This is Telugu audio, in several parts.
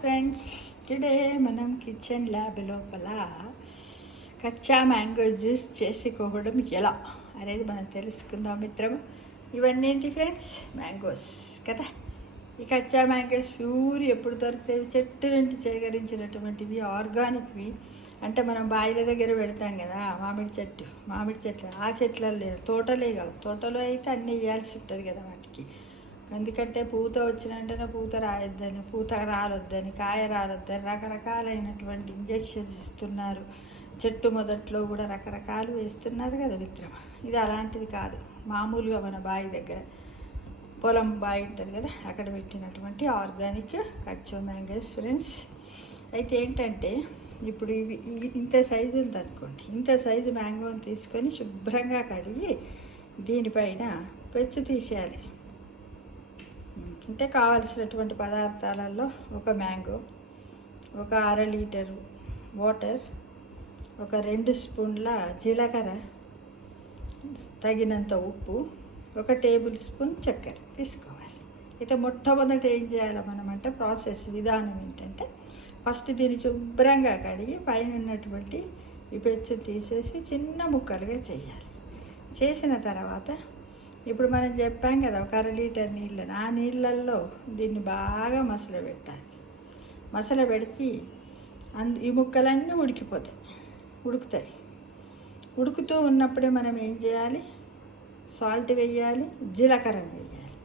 ఫ్రెండ్స్, టుడే మనం కిచెన్ ల్యాబ్ లోపల కచ్చా మ్యాంగో జ్యూస్ చేసుకోవడం ఎలా అనేది మనం తెలుసుకుందాం మిత్రము. ఇవన్నీ ఏంటి ఫ్రెండ్స్? మ్యాంగోస్ కదా. ఈ కచ్చా మ్యాంగోస్ ప్యూర్ ఎప్పుడు దొరుకుతాయి? చెట్టు నుండి సేకరించినటువంటివి, ఆర్గానిక్వి. అంటే మనం బాయిల దగ్గర పెడతాం కదా, మామిడి చెట్లు. ఆ చెట్లలో లేదు, తోటలే కావు. తోటలో అయితే అన్నీ వేయాల్సి ఉంటుంది కదా వాటికి. ఎందుకంటే పూత వచ్చినంటేనే పూత రాయొద్దని, పూత రాలొద్దని, కాయ రాలొద్దని రకరకాలైనటువంటి ఇంజెక్షన్స్ ఇస్తున్నారు. చెట్టు మొదట్లో కూడా రకరకాలు వేస్తున్నారు కదా మిత్రమ. ఇది అలాంటిది కాదు. మామూలుగా మన బావి దగ్గర పొలం బావి ఉంటుంది కదా, అక్కడ పెట్టినటువంటి ఆర్గానిక్ కచ్చా మ్యాంగోస్ ఫ్రెండ్స్. అయితే ఏంటంటే ఇప్పుడు ఇవి ఇంత సైజు ఉందనుకోండి, ఇంత సైజు మ్యాంగోని తీసుకొని శుభ్రంగా కడిగి దీనిపైన పెచ్చు తీసేయాలి. అంటే కావలసినటువంటి పదార్థాలలో ఒక మ్యాంగో, ఒక 1/2 లీటరు వాటర్, ఒక 2 స్పూన్ల జీలకర్ర, తగినంత ఉప్పు, ఒక టేబుల్ స్పూన్ చక్కెర తీసుకోవాలి. అయితే మొట్టమొదట ఏం చేయాలి మనం అంటే, ప్రాసెస్ విధానం ఏంటంటే, ఫస్ట్ దీన్ని శుభ్రంగా కడిగి పైన ఉన్నటువంటి ఈ పెచ్చు తీసేసి చిన్న ముక్కలుగా చేయాలి. చేసిన తర్వాత ఇప్పుడు మనం చెప్పాం కదా, ఒక 1/2 లీటర్ నీళ్ళని, ఆ నీళ్ళల్లో దీన్ని బాగా మసలబెట్టాలి. మసలబెడితే ఈ ముక్కలన్నీ ఉడుకుతాయి. ఉడుకుతూ ఉన్నప్పుడే మనం ఏం చేయాలి? సాల్ట్ వేయాలి, జీలకర్ర వేయాలి,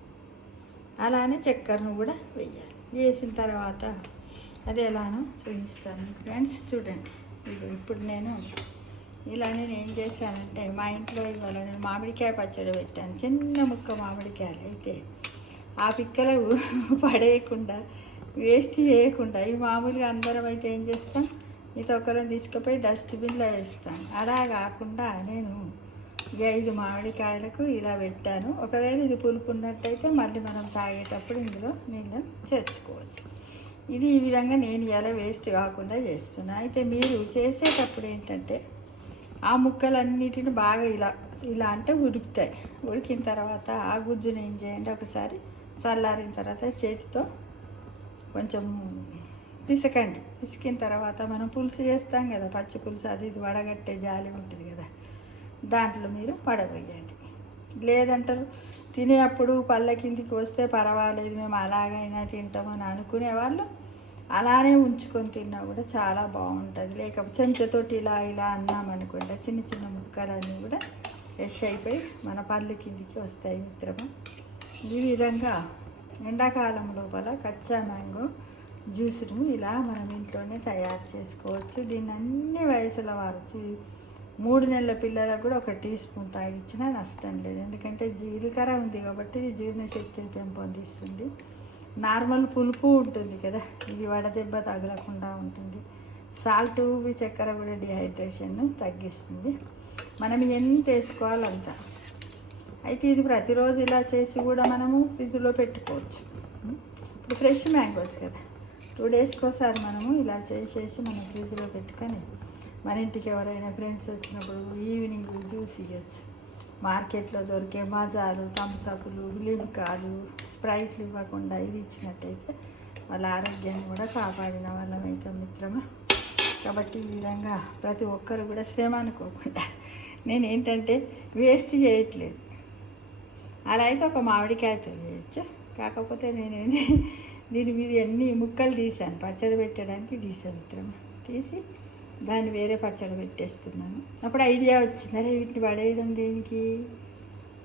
అలానే చక్కెరను కూడా వేయాలి. వేసిన తర్వాత అది ఎలానో చూపిస్తాను ఫ్రెండ్స్. చూడండి, ఇప్పుడు నేను ఏం చేశానంటే, మా ఇంట్లో ఇవాళ నేను మామిడికాయ పచ్చడి పెట్టాను. చిన్న ముక్క మామిడికాయలు అయితే ఆ పిక్కలు పడేయకుండా, వేస్ట్ చేయకుండా, ఇవి మామూలుగా అందరం అయితే ఏం చేస్తాం, ఈ తొక్కలను తీసుకుపోయి డస్ట్బిన్లో వేస్తాను. అలా కాకుండా నేను 5 మామిడికాయలకు ఇలా పెట్టాను. ఒకవేళ ఇది పులుపు ఉన్నట్టయితే మళ్ళీ మనం తాగేటప్పుడు ఇందులో నీళ్ళని చేర్చుకోవచ్చు. ఇది ఈ విధంగా నేను ఇలా వేస్ట్ కాకుండా చేస్తున్నాను. అయితే మీరు చేసేటప్పుడు ఏంటంటే, ఆ ముక్కలన్నిటిని బాగా ఇలా అంటే ఉడుకుతాయి. ఉడికిన తర్వాత ఆ గుజ్జుని ఏం చేయండి, ఒకసారి చల్లారిన తర్వాత చేతితో కొంచెం పిసకండి. పిసికిన తర్వాత మనం పులుసు చేస్తాం కదా, పచ్చి పులుసు, అది ఇది వడగట్టే జాలి ఉంటుంది కదా, దాంట్లో మీరు పడబోయండి. లేదంటారు తినేటప్పుడు పళ్ళ కిందికి వస్తే పర్వాలేదు, మేము అలాగైనా తింటామని అనుకునేవాళ్ళు అలానే ఉంచుకొని తిన్నా కూడా చాలా బాగుంటుంది. లేకపోతే చెంచాతోటి ఇలా అన్నామనుకోండి, చిన్న చిన్న ముక్కలన్నీ కూడా ఫ్రెష్ అయిపోయి మన పళ్ళు కిందికి వస్తాయి మిత్రమా. ఈ విధంగా ఎండాకాలం లోపల కచ్చా మ్యాంగో జ్యూస్ను ఇలా మనం ఇంట్లోనే తయారు చేసుకోవచ్చు. దీన్ని అన్ని వయసుల వారు, 3 నెలల పిల్లలకు కూడా 1 టీ స్పూన్ తాగించినా నష్టం లేదు. ఎందుకంటే జీలకర్ర ఉంది కాబట్టి ఇది జీర్ణశక్తిని పెంపొందిస్తుంది. నార్మల్ పులుపు ఉంటుంది కదా, ఇది వడదెబ్బ తగలకుండా ఉంటుంది. సాల్ట్, చక్కెర కూడా డిహైడ్రేషన్ను తగ్గిస్తుంది. మనం ఎంత వేసుకోవాలంత. అయితే ఇది ప్రతిరోజు ఇలా చేసి కూడా మనము ఫ్రిడ్జ్లో పెట్టుకోవచ్చు. ఇప్పుడు ఫ్రెష్ మ్యాంగోస్ కదా, 2 డేస్కి ఒకసారి మనము ఇలా చేసేసి మనం ఫ్రిడ్జ్లో పెట్టుకొని మన ఇంటికి ఎవరైనా ఫ్రెండ్స్ వచ్చినప్పుడు ఈవినింగ్ జ్యూస్ ఇవ్వచ్చు. మార్కెట్లో దొరికే మజాలు, థమ్సప్లు, లిమ్కాలు, స్ప్రైట్లు ఇవ్వకుండా ఇది ఇచ్చినట్టయితే వాళ్ళ ఆరోగ్యాన్ని కూడా కాపాడిన వాళ్ళం అవుతాం మిత్రమా. కాబట్టి ఈ విధంగా ప్రతి ఒక్కరు కూడా శ్రమ అనుకోకుండా, నేను ఏంటంటే వేస్ట్ చేయట్లేదు. అలా అయితే ఒక మామిడికాయతో చేయొచ్చు. కాకపోతే నేనేంటి దీని మీద అన్ని ముక్కలు తీసాను, పచ్చడి పెట్టడానికి తీసాను మిత్రమా. తీసి దాన్ని వేరే పచ్చడి పెట్టేస్తున్నాను. అప్పుడు ఐడియా వచ్చింది, అరే వీటిని పడేయడం దేనికి,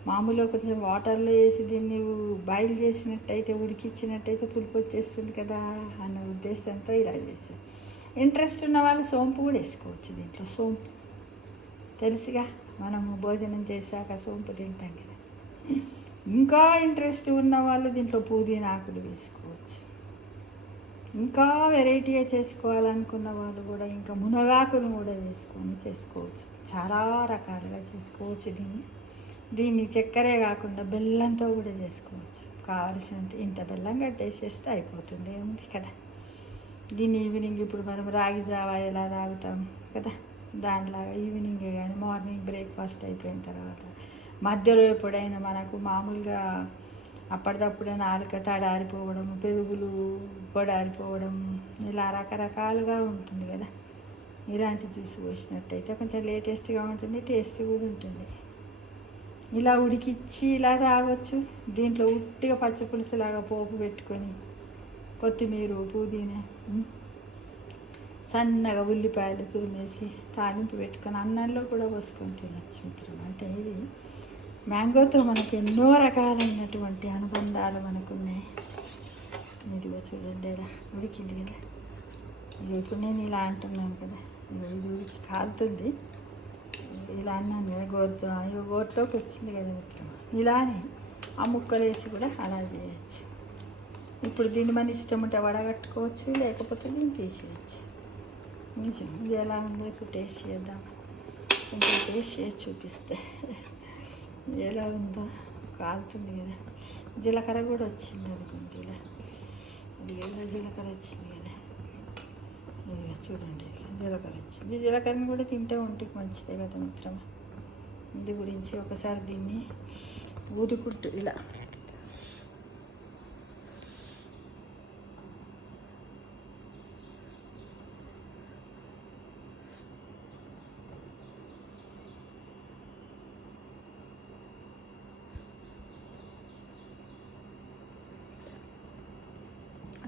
మామూలుగా కొంచెం వాటర్లో వేసి దీన్ని బాయిల్ చేసినట్టయితే, ఉడికిచ్చినట్టయితే పులుపు వచ్చేస్తుంది కదా అన్న ఉద్దేశంతో ఇలా చేశాను. ఇంట్రెస్ట్ ఉన్న వాళ్ళు సోంపు కూడా వేసుకోవచ్చు. దీంట్లో సోంపు తెలుసుగా, మనము భోజనం చేశాక సోంపు తింటాం కదా. ఇంకా ఇంట్రెస్ట్ ఉన్న వాళ్ళు దీంట్లో పుదీనా ఆకులు వేసుకోవచ్చు. ఇంకా వెరైటీగా చేసుకోవాలనుకున్న వాళ్ళు కూడా ఇంకా మునగాకును కూడా వేసుకొని చేసుకోవచ్చు. చాలా రకాలుగా చేసుకోవచ్చు. దీన్ని చక్కెరే కాకుండా బెల్లంతో కూడా చేసుకోవచ్చు. కావలసినంత ఇంత బెల్లం కట్టేసేస్తే అయిపోతుంది, ఏముంది కదా. దీన్ని ఈవినింగ్ ఇప్పుడు మనం రాగి జావా ఎలా తాగుతాం కదా, దానిలా ఈవినింగ్ కానీ మార్నింగ్ బ్రేక్ఫాస్ట్ అయిపోయిన తర్వాత, మధ్యలో ఎప్పుడైనా మనకు మామూలుగా అప్పటిదప్పుడే నాలుక తడారిపోవడం, పెరుగులు పొడారిపోవడం, ఇలా రకరకాలుగా ఉంటుంది కదా. ఇలాంటి జ్యూస్ పోసినట్టయితే కొంచెం లేటెస్ట్గా ఉంటుంది, టేస్ట్ కూడా ఉంటుంది. ఇలా ఉడికిచ్చి ఇలా తాగొచ్చు. దీంట్లో ఉట్టిగా పచ్చి పులుసులాగా పోపు పెట్టుకొని కొత్తిమీర, పుదీనా, సన్నగా ఉల్లిపాయలు తురిమేసి తాలింపు పెట్టుకొని అన్నంలో కూడా పోసుకొని తినచ్చు మిత్రం. అంటే ఇది మ్యాంగోతో మనకు ఎన్నో రకాలైనటువంటి అనుబంధాలు మనకున్నాయి. ఇదిగో చూడండి ఇలా ఉడికింది కదా. ఇప్పుడు నేను ఇలా అంటున్నాను కదా, ఇది ఉడికి కాలుతుంది. ఇలా అన్నాను కదా, గోరులోకి వచ్చింది కదా మిత్రం. ఇలానే ఆ ముక్కలు వేసి కూడా అలా చేయొచ్చు. ఇప్పుడు దీన్ని మన ఇష్టం ఉంటే వడగట్టుకోవచ్చు, లేకపోతే దీన్ని తీసేయచ్చు. నిజం ఇది ఎలా ఉందో ఇప్పుడు టేస్ట్ చేద్దాం. కొంచెం టేస్ట్ చేసి చూపిస్తే ఎలా ఉందో. కాలుతుంది కదా. జీలకర్ర కూడా వచ్చింది అనుకోండి. ఇలా ఇది ఏదో జీలకర్ర వచ్చింది కదా. చూడండి జీలకర్ర వచ్చింది. జీలకర్రని కూడా తింటే ఒంటికి మంచిదే కదా మిత్రం. ఇది గురించి ఒకసారి దీన్ని ఊదుకుంటూ ఇలా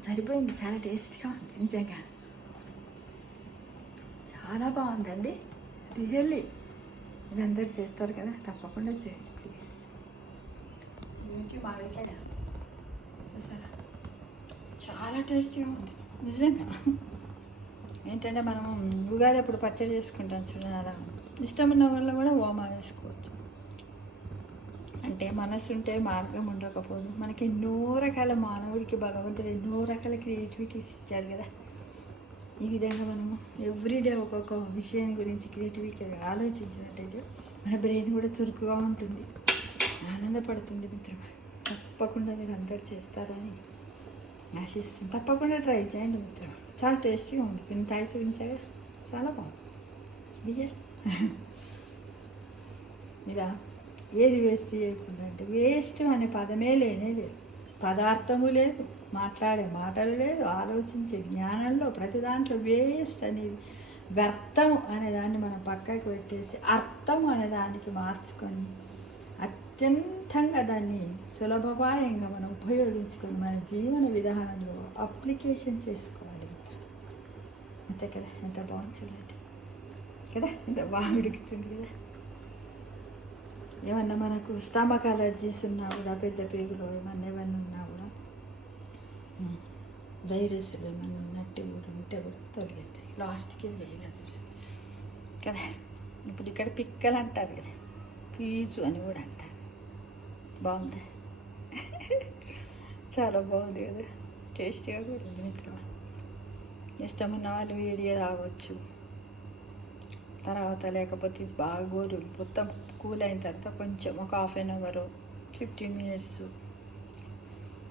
సరిపోయింది. చాలా టేస్ట్గా ఉంది నిజంగా, చాలా బాగుందండి. రియల్లీ ఇది అందరు చేస్తారు కదా, తప్పకుండా చేయండి ప్లీజ్. దీనికి మామిడికాయ సరే చాలా టేస్టీగా ఉంది నిజంగా. ఏంటంటే మనం ఉగాది అప్పుడు పచ్చడి చేసుకుంటాం చూడండి, అలా ఇష్టం ఉన్న వాళ్ళు కూడా ఓమా వేసుకోవచ్చు. అంటే మనసు ఉంటే మార్గం ఉండకపోదు. మనకి ఎన్నో రకాల మానవుడికి భగవంతుడు ఎన్నో రకాల క్రియేటివిటీస్ ఇచ్చాడు కదా. ఈ విధంగా మనము ఎవ్రీడే ఒక్కొక్క విషయం గురించి క్రియేటివిటీగా ఆలోచించినట్టయితే మన బ్రెయిన్ కూడా చురుకుగా ఉంటుంది, ఆనందపడుతుంది మిత్రమా. తప్పకుండా మీరు అందరు చేస్తారని ఆశిస్తుంది. తప్పకుండా ట్రై చేయండి మిత్రమా. చాలా టేస్టీగా ఉంది. దీన్ని తాగి చూపించాగా చాలా బాగుంది. ఇలా ఏది వేస్ట్ చేయకుండా, అంటే వేస్ట్ అనే పదమే లేనే లేదు. పదార్థము లేదు, మాట్లాడే మాటలు లేదు, ఆలోచించే జ్ఞానంలో ప్రతి దాంట్లో వేస్ట్ అనేది, వ్యర్థం అనే దాన్ని మనం పక్కకి పెట్టేసి అర్థం అనే దానికి మార్చుకొని అత్యంతంగా దాన్ని సులభోపాయంగా మనం ఉపయోగించుకొని మన జీవన విధానంలో అప్లికేషన్ చేసుకోవాలి మిత్రం. అంతే కదా. ఎంత బాగుంది చూడండి కదా, ఎంత బాగా ఉడుకుతుంది కదా. ఏమన్నా మనకు స్టమక్ అలర్జీస్ ఉన్నా కూడా, పెద్ద పేగులు ఏమన్నా ఉన్నా కూడా, వైరస్లు ఏమన్నా ఉన్నట్టు కూడా ఉంటే కూడా తొలగిస్తాయి. లాస్ట్కి వేయలేదు కదా. ఇప్పుడు ఇక్కడ పిక్కలు అంటారు కదా, పీచు అని కూడా అంటారు. బాగుంది చాలా బాగుంది కదా, టేస్టీగా కూడా ఉంది మిత్రమా. ఇష్టం ఉన్న వాళ్ళు వేడిగా తాగవచ్చు. తర్వాత లేకపోతే ఇది బాగా గోరు మొత్తం కూల్ అయిన తర్వాత కొంచెం ఒక 1/2 అవర్ 15 మినిట్స్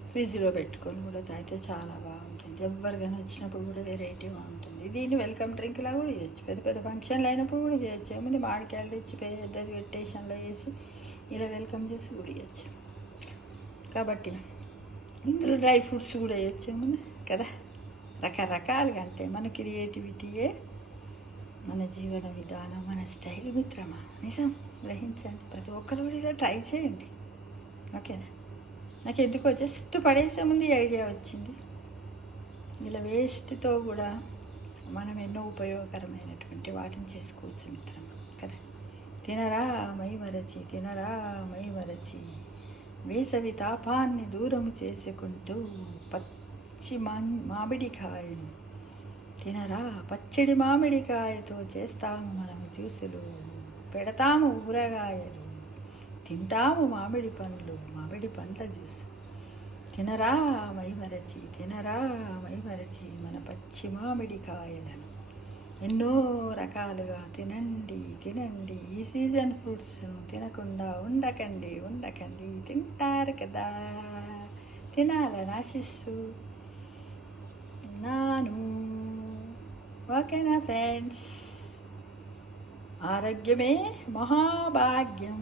ఫ్రిడ్జ్లో పెట్టుకొని కూడా తాగితే చాలా బాగుంటుంది. ఎవరికైనా వచ్చినప్పుడు కూడా వెరైటీగా ఉంటుంది. దీన్ని వెల్కమ్ డ్రింక్లా కూడా చేయొచ్చు. పెద్ద పెద్ద ఫంక్షన్లు అయినప్పుడు కూడా చేయొచ్చు. ఏముంది, మామిడికాయలు తెచ్చి పెద్దది పెట్టేషన్లో వేసి ఇలా వెల్కమ్ చేసి కూడా చేయొచ్చు. కాబట్టి ఇందులో డ్రై ఫ్రూట్స్ కూడా వేయచ్చు. ఏముంది కదా, రకరకాలుగా. అంటే మన క్రియేటివిటీయే మన జీవన విధానం, మన స్టైల్ మిత్రమా. నిజం గ్రహించండి. ప్రతి ఒక్కరు కూడా ఇలా ట్రై చేయండి. ఓకేనా. నాకు ఎందుకో జస్ట్ పడేసే ముందు ఈ ఐడియా వచ్చింది. ఇలా వేస్ట్తో కూడా మనం ఎన్నో ఉపయోగకరమైనటువంటి వాటిని చేసుకోవచ్చు మిత్రమా కదా. తినరా మై మరచి, తినరా మై మరచి, వేసవి తాపాన్ని దూరం చేసుకుంటూ పచ్చి మామిడికాయను తినరా, పచ్చడి మామిడికాయతో చేస్తాము మనము జ్యూసులు, పెడతాము ఊరగాయలు, తింటాము మామిడి పండ్ల జ్యూస్. తినరా మైమరచి, తినరా మైమరచి మన పచ్చి మామిడికాయలను ఎన్నో రకాలుగా తినండి తినండి. ఈ సీజన్ ఫ్రూట్స్ తినకుండా ఉండకండి, తింటారు కదా. తినాలని ఆశిస్తూ నాను. ఓకేనా ఫ్రెండ్స్. ఆరోగ్యమే మహాభాగ్యం.